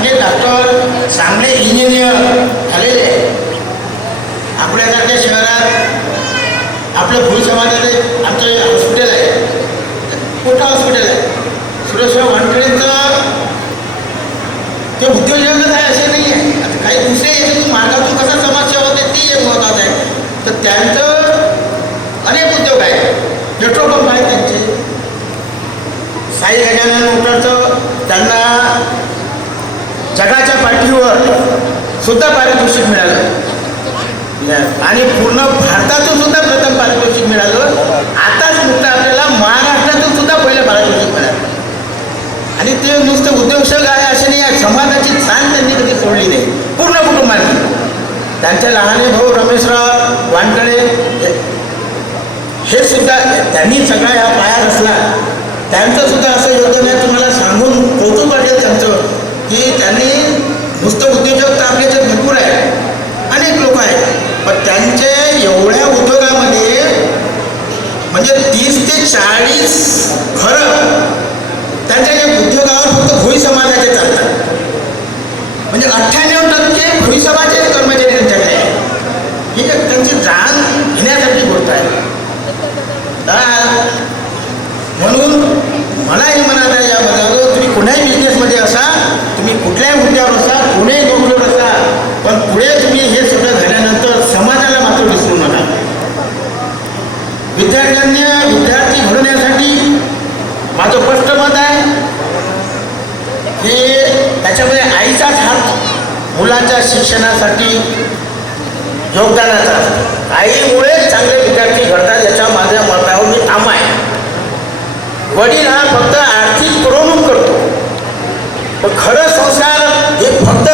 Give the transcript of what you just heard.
चांगले डॉक्टर चांगले इंजिनियर झालेले आहे. आपल्यासारख्या शहरात आपल्या भूल समाजाचे आमचं हॉस्पिटल आहे. मोठं हॉस्पिटल आहे. सुरेशराव वानखेडेंचं ते उद्योजकच आहे असे नाही आहे. आता काही दुसरे याच्यातून मार्गातून कसा समाजसेवा होते ती एक महत्त्वाचं आहे. तर त्यांचं अनेक उद्योग आहेत. पेट्रोल पंप आहे त्यांचे. साई गजानन मोटरचं जगाच्या पाठीवर सुद्धा पारितोषिक मिळालं. आणि पूर्ण भारतातून सुद्धा प्रथम पारितोषिक मिळालं. आताच नुकतं आपल्याला महाराष्ट्रातून सुद्धा पहिलं पारितोषिक मिळालं. आणि ते नुसतं उद्योगशक आहे असे नाही या समाजाची छान त्यांनी कधी सोडली नाही. पूर्ण कुटुंबाने. त्यांच्या लहाने भाऊ रमेशराव वानकडे हे सुद्धा त्यांनी सगळा ह्या पाया रचला त्यांचं सुद्धा असं योगदान आहे तुम्हाला सांगून होत वाटेल त्यांचं की त्यांनी नुसतं उद्योजक तर आपल्या याच्यात भरपूर आहे अनेक लोक आहेत पण त्यांचे एवढ्या उद्योगामध्ये म्हणजे तीस ते चाळीस घरं त्यांच्या या उद्योगावर फक्त भोई समाजाचे चालतात. म्हणजे अठ्ठ्याण्णव टक्के भोई समाजाचे कर्मचारी त्यांच्याकडे आहे हे त्यांची जाण घेण्यासाठी गोष्ट आहे म्हणून मला हे म्हणत आहे यामध्ये तुम्ही कुठल्याही बिझनेसमध्ये असा तुम्ही कुठल्याही मुद्द्यावर असा कुठेही नोकरीवर असा पण पुढे तुम्ही हे सगळं झाल्यानंतर समाजाला मात्र विसरू नका. विद्यार्थ्यांनी विद्यार्थी करण्यासाठी माझं स्पष्ट मत आहे की त्याच्यामध्ये आईचाच हात मुलाच्या शिक्षणासाठी योगदानाचा असतो. आईमुळे चांगले विद्यार्थी घडतात याच्या माझ्या मतावर मी ठाम आहे वडील हा फक्त आर्थिक पुरवणूक करतो पण खरं संस्कार हे फक्त